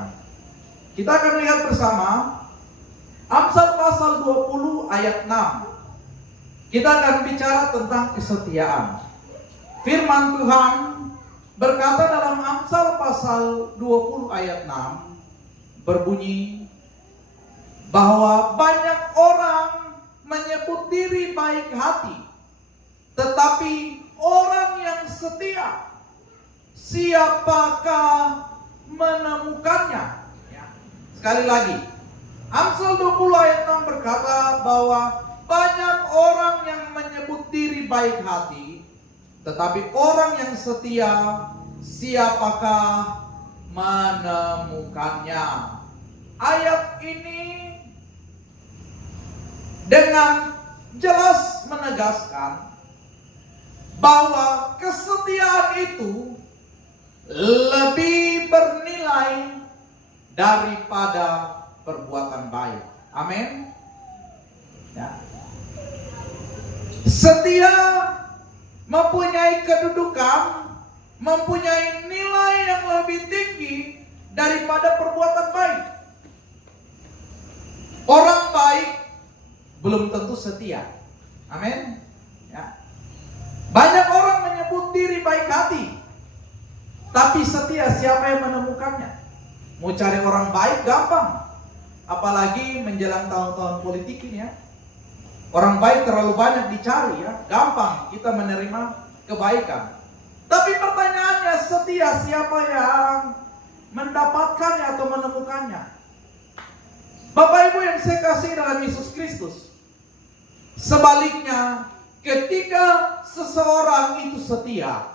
katakan. Kita akan lihat bersama Amsal pasal 20 ayat 6. Kita akan bicara tentang kesetiaan. Firman Tuhan berkata dalam Amsal pasal 20 ayat 6 berbunyi bahwa banyak orang menyebut diri baik hati, tetapi orang yang setia, siapakah menemukannya? Ya. Sekali lagi, Amsal 20 ayat 6 berkata bahwa banyak orang yang menyebut diri baik hati, tetapi orang yang setia, siapakah menemukannya? Ayat ini dengan jelas menegaskan bahwa kesetiaan itu lebih bernilai daripada perbuatan baik. Amin. Ya. Setia mempunyai kedudukan, mempunyai nilai yang lebih tinggi daripada perbuatan baik. Orang baik belum tentu setia. Amin. Ya. Banyak orang menyebut diri baik hati, tapi setia siapa yang menemukannya? Mau cari orang baik gampang, apalagi menjelang tahun-tahun politik ini ya. Orang baik terlalu banyak dicari ya, gampang kita menerima kebaikan. Tapi pertanyaannya, setia siapa yang mendapatkannya atau menemukannya? Bapak Ibu yang saya kasih dalam Yesus Kristus, sebaliknya ketika seseorang itu setia,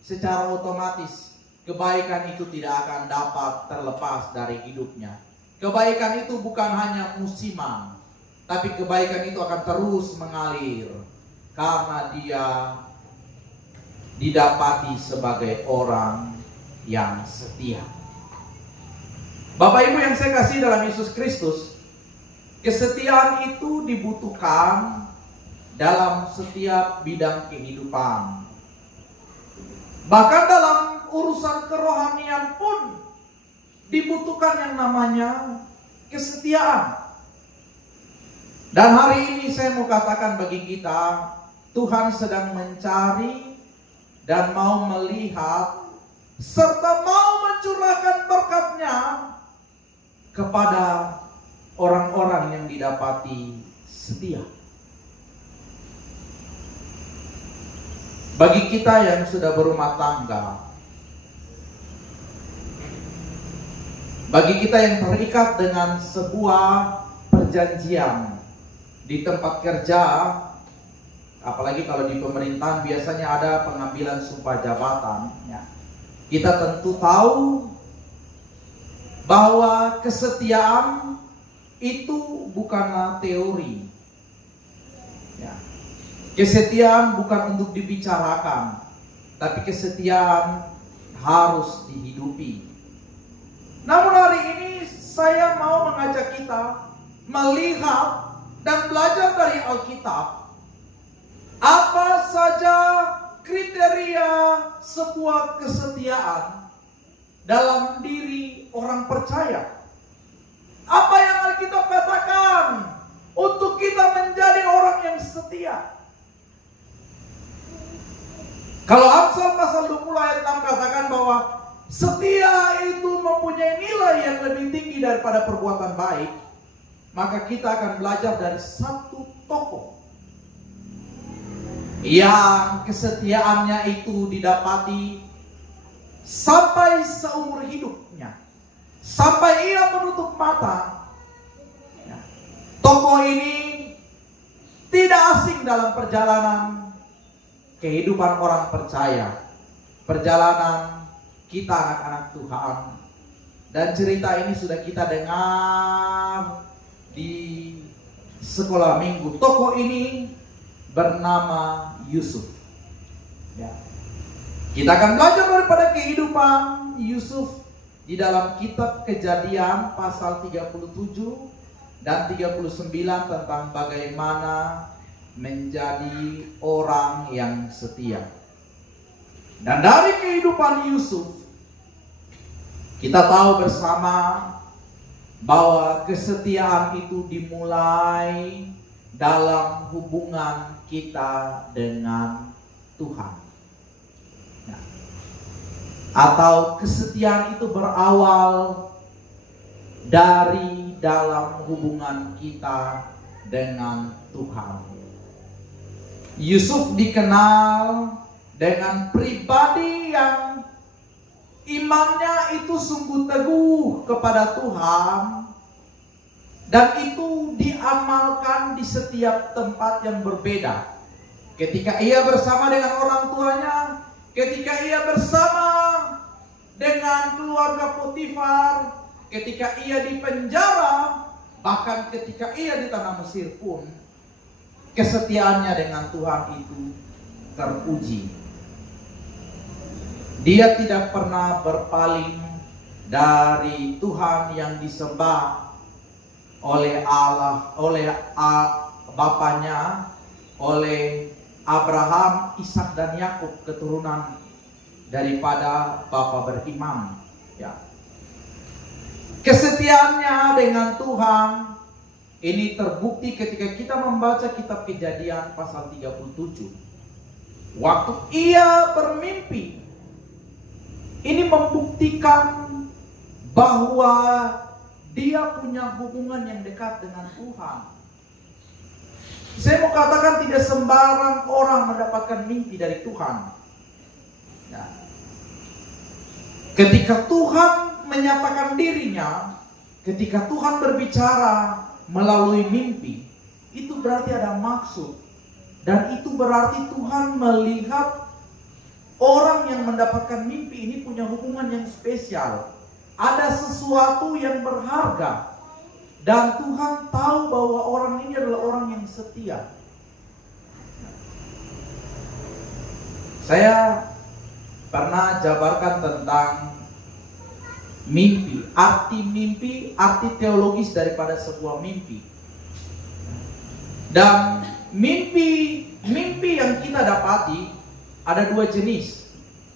secara otomatis kebaikan itu tidak akan dapat terlepas dari hidupnya. Kebaikan itu bukan hanya musiman, tapi kebaikan itu akan terus mengalir karena dia didapati sebagai orang yang setia. Bapak Ibu yang saya kasih dalam Yesus Kristus, kesetiaan itu dibutuhkan dalam setiap bidang kehidupan. Bahkan dalam urusan kerohanian pun dibutuhkan yang namanya kesetiaan. Dan hari ini saya mau katakan bagi kita, Tuhan sedang mencari dan mau melihat serta mau mencurahkan berkat-Nya kepada orang-orang yang didapati setia. Bagi kita yang sudah berumah tangga, bagi kita yang terikat dengan sebuah perjanjian di tempat kerja, apalagi kalau di pemerintahan biasanya ada pengambilan sumpah jabatan ya. Kita tentu tahu bahwa kesetiaan itu bukanlah teori ya. Kesetiaan bukan untuk dibicarakan, tapi kesetiaan harus dihidupi. Namun hari ini saya mau mengajak kita melihat dan belajar dari Alkitab apa saja kriteria sebuah kesetiaan dalam diri orang percaya. Apa yang Alkitab katakan untuk kita menjadi orang yang setia. Kalau Amsal pasal 20 ayat 6 katakan bahwa setia itu mempunyai nilai yang lebih tinggi daripada perbuatan baik, maka kita akan belajar dari satu tokoh yang kesetiaannya itu didapati sampai seumur hidupnya, sampai ia menutup mata. Tokoh ini tidak asing dalam perjalanan kehidupan orang percaya, perjalanan kita anak-anak Tuhan. Dan cerita ini sudah kita dengar di sekolah minggu. Tokoh ini bernama Yusuf ya. Kita akan belajar daripada kehidupan Yusuf di dalam kitab Kejadian pasal 37 dan 39 tentang bagaimana menjadi orang yang setia. Dan dari kehidupan Yusuf Kita tahu bersama bahwa kesetiaan itu dimulai dalam hubungan kita dengan Tuhan. Nah, atau kesetiaan itu berawal dari dalam hubungan kita dengan Tuhan. Yusuf dikenal dengan pribadi yang imannya itu sungguh teguh kepada Tuhan, dan itu diamalkan di setiap tempat yang berbeda. Ketika ia bersama dengan orang tuanya, ketika ia bersama dengan keluarga Potifar, ketika ia di penjara, bahkan ketika ia di tanah Mesir pun, kesetiaannya dengan Tuhan itu terpuji. Dia tidak pernah berpaling dari Tuhan yang disembah oleh Allah, oleh bapaknya, oleh Abraham, Ishak dan Yakub, keturunan daripada bapa beriman. Ya. Kesetiaannya dengan Tuhan ini terbukti ketika kita membaca kitab Kejadian pasal 37. Waktu ia bermimpi, ini membuktikan bahwa dia punya hubungan yang dekat dengan Tuhan. Saya mau katakan tidak sembarang orang mendapatkan mimpi dari Tuhan. Ya. Ketika Tuhan menyatakan dirinya, ketika Tuhan berbicara melalui mimpi, itu berarti ada maksud. Dan itu berarti Tuhan melihat orang yang mendapatkan mimpi ini punya hubungan yang spesial. Ada sesuatu yang berharga. Dan Tuhan tahu bahwa orang ini adalah orang yang setia. Saya pernah jabarkan tentang mimpi, arti teologis daripada sebuah mimpi. Dan mimpi yang kita dapati ada 2 jenis,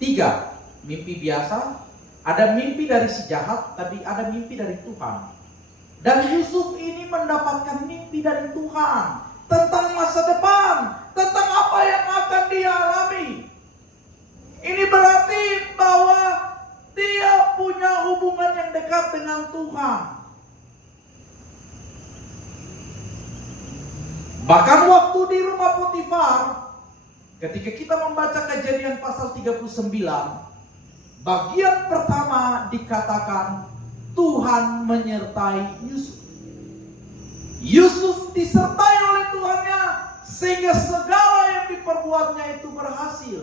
3. Mimpi biasa, ada mimpi dari si jahat, tapi ada mimpi dari Tuhan. Dan Yusuf ini mendapatkan mimpi dari Tuhan tentang masa depan, tentang apa yang akan dia alami. Ini berarti bahwa dia punya hubungan yang dekat dengan Tuhan. Bahkan waktu di rumah Potifar, ketika kita membaca Kejadian pasal 39, bagian pertama dikatakan Tuhan menyertai Yusuf. Yusuf disertai oleh Tuhannya sehingga segala yang diperbuatnya itu berhasil.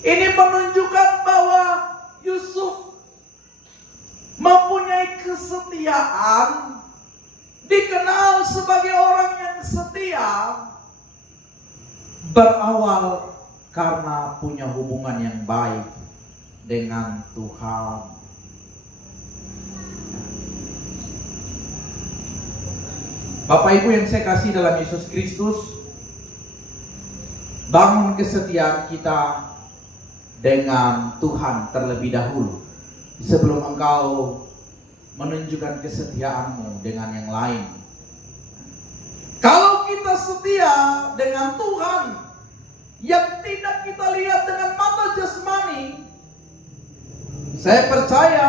Ini menunjukkan bahwa Yusuf mempunyai kesetiaan, dikenal sebagai orang yang setia, berawal karena punya hubungan yang baik dengan Tuhan. Bapak Ibu yang saya kasih dalam Yesus Kristus, bangun kesetiaan kita dengan Tuhan terlebih dahulu sebelum engkau menunjukkan kesetiaanmu dengan yang lain. Kalau kita setia dengan Tuhan yang tidak kita lihat dengan mata jasmani, saya percaya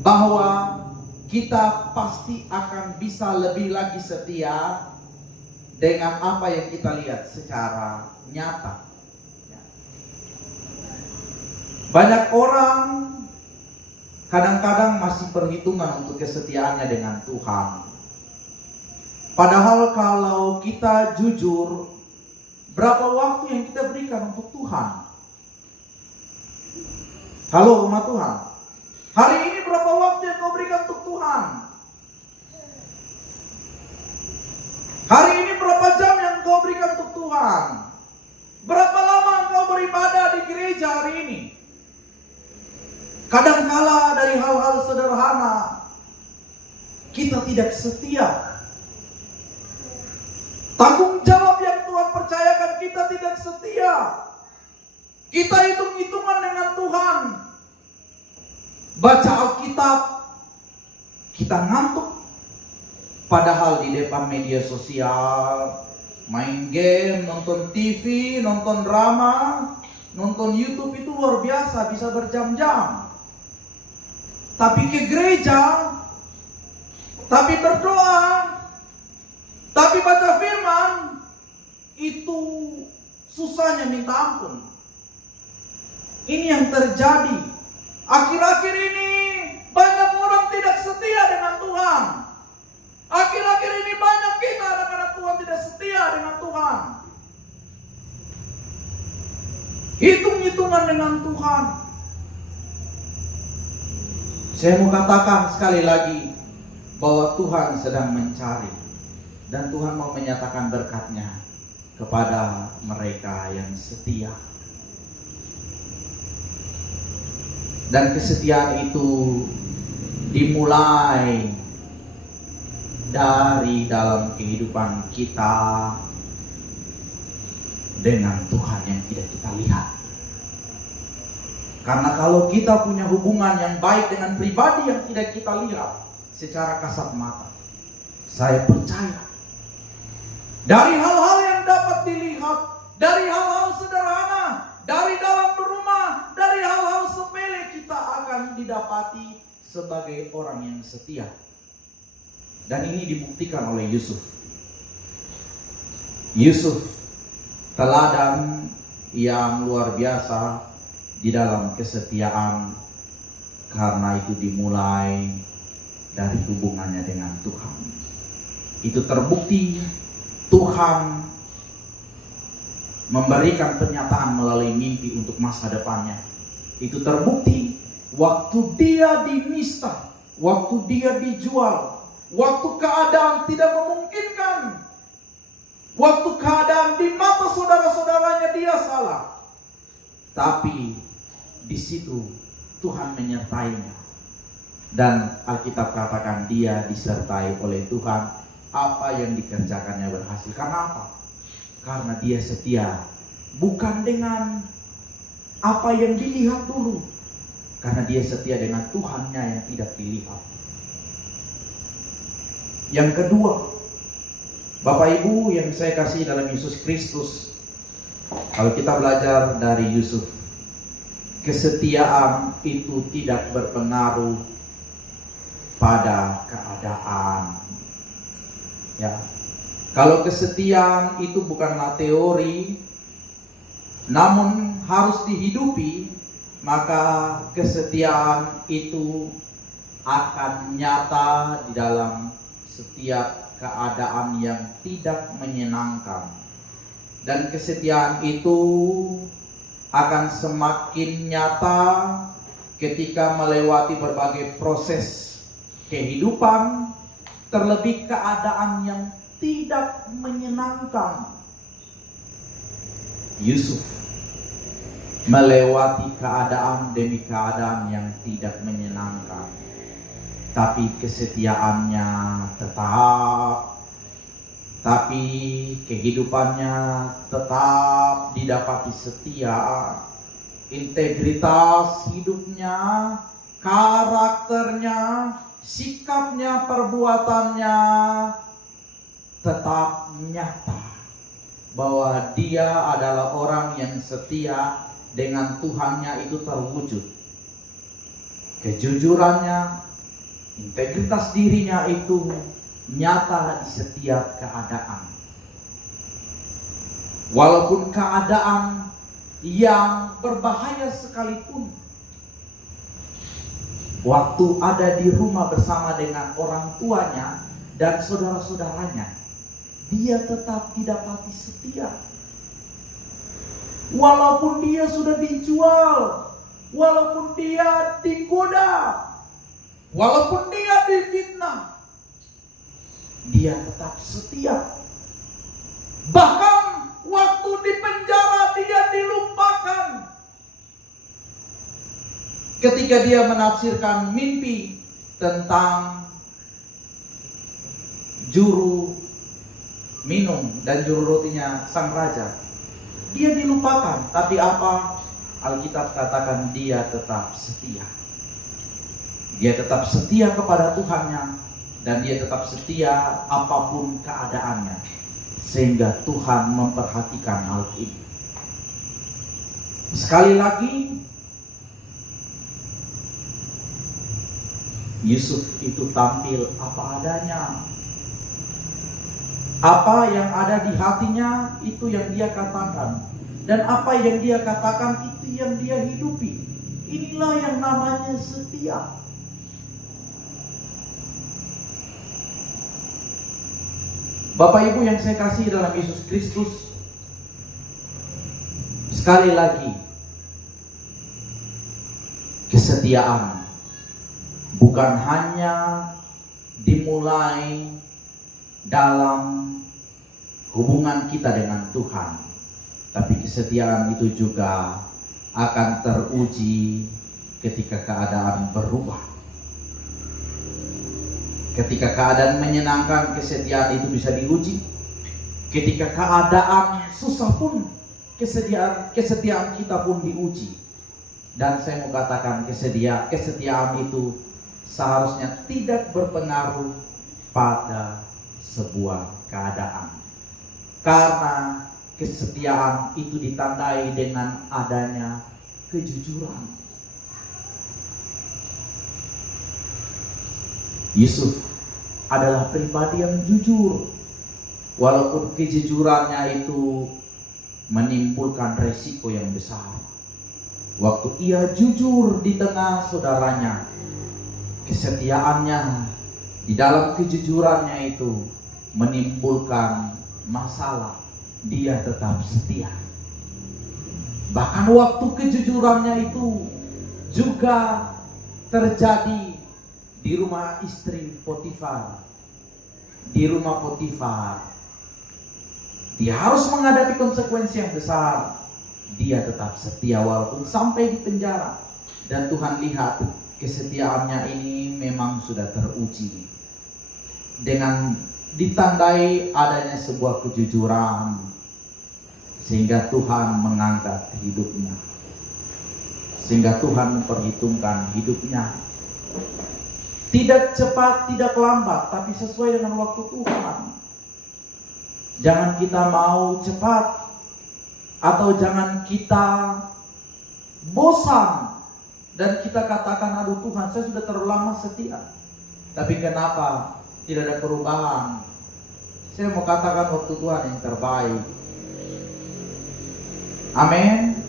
bahwa kita pasti akan bisa lebih lagi setia dengan apa yang kita lihat secara nyata. Banyak orang kadang-kadang masih perhitungan untuk kesetiaannya dengan Tuhan. Padahal kalau kita jujur, berapa waktu yang kita berikan untuk Tuhan? Halo umat Tuhan, hari ini berapa waktu yang kau berikan untuk Tuhan? Hari ini berapa jam yang kau berikan untuk Tuhan? Berapa lama engkau beribadah di gereja hari ini? Kadangkala dari hal-hal sederhana kita tidak setia. Tanggung jawab yang Tuhan percayakan kita tidak setia. Kita hitung-hitungan dengan Tuhan. baca Alkitab, kita ngantuk. Padahal di depan media sosial, main game, nonton TV, nonton drama, nonton YouTube itu luar biasa, bisa berjam-jam. Tapi ke gereja, tapi berdoa, tapi baca firman, itu susahnya minta ampun. Ini yang terjadi. Akhir-akhir ini banyak orang tidak setia dengan Tuhan. Akhir-akhir ini banyak kita anak-anak Tuhan tidak setia dengan Tuhan. Hitung-hitungan dengan Tuhan. Saya mau katakan sekali lagi bahwa Tuhan sedang mencari dan Tuhan mau menyatakan berkat-Nya kepada mereka yang setia. Dan kesetiaan itu dimulai dari dalam kehidupan kita dengan Tuhan yang tidak kita lihat. Karena kalau kita punya hubungan yang baik dengan pribadi yang tidak kita lihat secara kasat mata, saya percaya dari hal-hal yang dapat dilihat, dari hal-hal sederhana, dari dalam rumah, dari hal-hal sepele, kita akan didapati sebagai orang yang setia. Dan ini dibuktikan oleh Yusuf. Yusuf teladan yang luar biasa di dalam kesetiaan, karena itu dimulai dari hubungannya dengan Tuhan. Itu terbukti Tuhan memberikan pernyataan melalui mimpi untuk masa depannya. Itu terbukti waktu dia dinista, waktu dia dijual, waktu keadaan tidak memungkinkan, waktu keadaan di mata saudara-saudaranya dia salah. Tapi di situ Tuhan menyertainya. Dan Alkitab katakan dia disertai oleh Tuhan. Apa yang dikerjakannya berhasil. Karena apa? Karena dia setia. Bukan dengan apa yang dilihat dulu. Karena dia setia dengan Tuhannya yang tidak dilihat. Yang kedua, Bapak Ibu yang saya kasih dalam Yesus Kristus, kalau kita belajar dari Yusuf, kesetiaan itu tidak berpengaruh pada keadaan. Ya, kalau kesetiaan itu bukanlah teori, namun harus dihidupi, maka kesetiaan itu akan nyata di dalam setiap keadaan yang tidak menyenangkan. Dan kesetiaan itu akan semakin nyata ketika melewati berbagai proses kehidupan, terlebih keadaan yang tidak menyenangkan. Yusuf melewati keadaan demi keadaan yang tidak menyenangkan, tapi kesetiaannya tetap, tapi kehidupannya tetap didapati setia. Integritas hidupnya, karakternya, sikapnya, perbuatannya tetap nyata bahwa dia adalah orang yang setia dengan Tuhannya, itu terwujud. Kejujurannya, integritas dirinya itu nyata di setiap keadaan. Walaupun keadaan yang berbahaya sekalipun, waktu ada di rumah bersama dengan orang tuanya dan saudara-saudaranya, dia tetap didapati setia. Walaupun dia sudah dijual, walaupun dia digoda, walaupun dia difitnah, dia tetap setia. Bahkan waktu di penjara dia dilupakan. Ketika dia menafsirkan mimpi tentang juru minum dan juru rotinya sang raja, dia dilupakan. Tapi apa? Alkitab katakan dia tetap setia. Dia tetap setia kepada Tuhannya, dan dia tetap setia apapun keadaannya, sehingga Tuhan memperhatikan hal ini. Sekali lagi, Yusuf itu tampil apa adanya. Apa yang ada di hatinya itu yang dia katakan, dan apa yang dia katakan itu yang dia hidupi. Inilah yang namanya setia. Bapak Ibu yang saya kasih dalam Yesus Kristus, sekali lagi, kesetiaan bukan hanya dimulai dalam hubungan kita dengan Tuhan, tapi kesetiaan itu juga akan teruji ketika keadaan berubah. Ketika keadaan menyenangkan, kesetiaan itu bisa diuji. Ketika keadaan susah pun, kesetiaan kita pun diuji. Dan saya mau katakan, kesetiaan itu seharusnya tidak berpengaruh pada sebuah keadaan. Karena kesetiaan itu ditandai dengan adanya kejujuran. Yusuf adalah pribadi yang jujur, walaupun kejujurannya itu menimbulkan resiko yang besar. Waktu ia jujur di tengah saudaranya, kesetiaannya di dalam kejujurannya itu menimbulkan masalah. Dia tetap setia. Bahkan waktu kejujurannya itu juga terjadi di rumah istri Potifar. Di rumah Potifar, dia harus menghadapi konsekuensi yang besar. Dia tetap setia walaupun sampai di penjara. Dan Tuhan lihat kesetiaannya ini memang sudah teruji dengan ditandai adanya sebuah kejujuran, sehingga Tuhan mengangkat hidupnya, sehingga Tuhan memperhitungkan hidupnya. Tidak cepat, tidak lambat, tapi sesuai dengan waktu Tuhan. Jangan kita mau cepat, atau jangan kita bosan dan kita katakan, aduh Tuhan, saya sudah terlalu lama setia, tapi kenapa tidak ada perubahan? Saya mau katakan waktu Tuhan yang terbaik. Amin.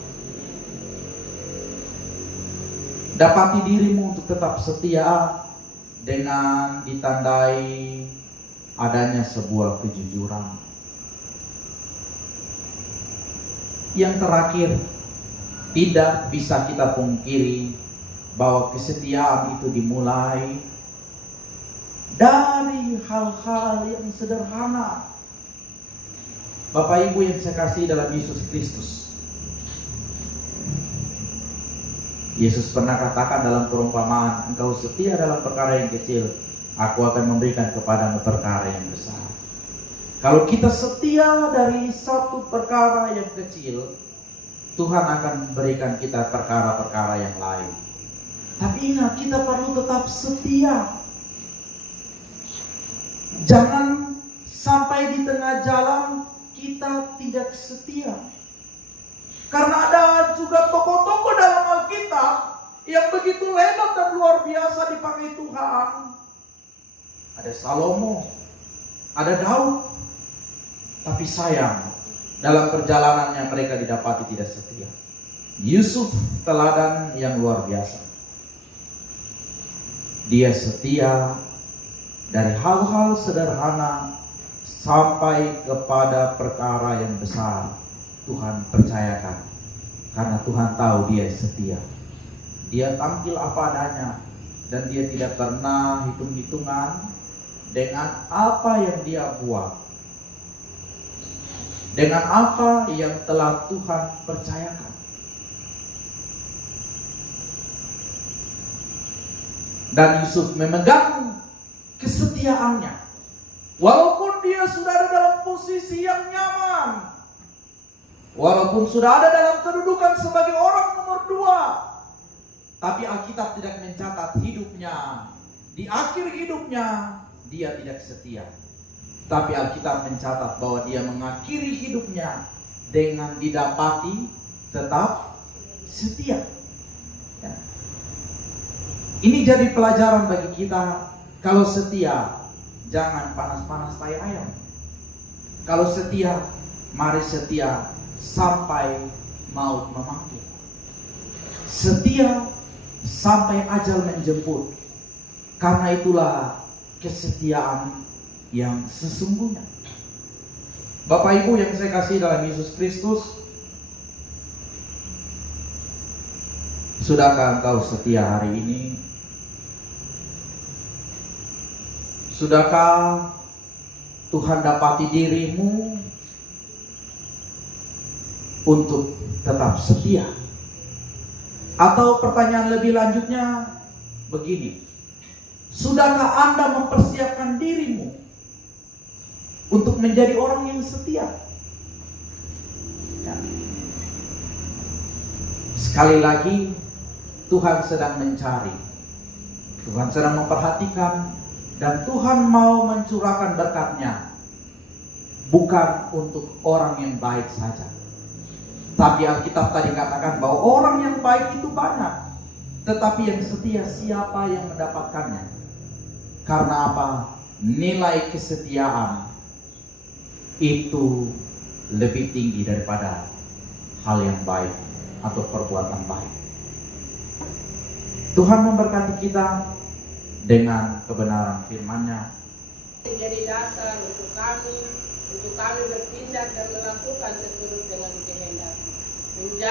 Dapati dirimu untuk tetap setia dengan ditandai adanya sebuah kejujuran. Yang terakhir, tidak bisa kita pungkiri bahwa kesetiaan itu dimulai dari hal-hal yang sederhana. Bapak Ibu yang saya kasih dalam Yesus Kristus, Yesus pernah katakan dalam perumpamaan, engkau setia dalam perkara yang kecil, aku akan memberikan kepadamu perkara yang besar. Kalau kita setia dari satu perkara yang kecil, Tuhan akan berikan kita perkara-perkara yang lain. Tapi ingat, kita perlu tetap setia. Jangan sampai di tengah jalan kita tidak setia. Karena ada juga tokoh-tokoh dalam Alkitab yang begitu hebat dan luar biasa dipakai Tuhan. Ada Salomo, ada Daud. Tapi sayang, dalam perjalanannya mereka didapati tidak setia. Yusuf teladan yang luar biasa. Dia setia dari hal-hal sederhana sampai kepada perkara yang besar. Tuhan percayakan, karena Tuhan tahu dia setia. Dia tampil apa adanya, dan dia tidak pernah hitung-hitungan dengan apa yang dia buat, dengan apa yang telah Tuhan percayakan. Dan Yusuf memegang kesetiaannya, walaupun dia sudah ada dalam posisi yang nyaman, walaupun sudah ada dalam kedudukan sebagai orang nomor 2, tapi Alkitab tidak mencatat hidupnya di akhir hidupnya dia tidak setia. Tapi Alkitab mencatat bahwa dia mengakhiri hidupnya dengan didapati tetap setia. Ya. Ini jadi pelajaran bagi kita. Kalau setia, jangan panas-panas tai ayam. Kalau setia, mari setia sampai maut memanggil. Setia sampai ajal menjemput. Karena itulah kesetiaan yang sesungguhnya. Bapak Ibu yang saya kasih dalam Yesus Kristus, sudahkah engkau setia hari ini? Sudahkah Tuhan dapati dirimu untuk tetap setia? Atau pertanyaan lebih lanjutnya begini, sudahkah Anda mempersiapkan dirimu untuk menjadi orang yang setia? Ya. Sekali lagi, Tuhan sedang mencari, Tuhan sedang memperhatikan, dan Tuhan mau mencurahkan berkat-Nya bukan untuk orang yang baik saja. Tapi Alkitab tadi katakan bahwa orang yang baik itu banyak, tetapi yang setia siapa yang mendapatkannya? Karena apa? Nilai kesetiaan itu lebih tinggi daripada hal yang baik atau perbuatan baik. Tuhan memberkati kita dengan kebenaran firman-Nya. Menjadi dasar untuk kami bertindak dan melakukan seturut dengan kehendak.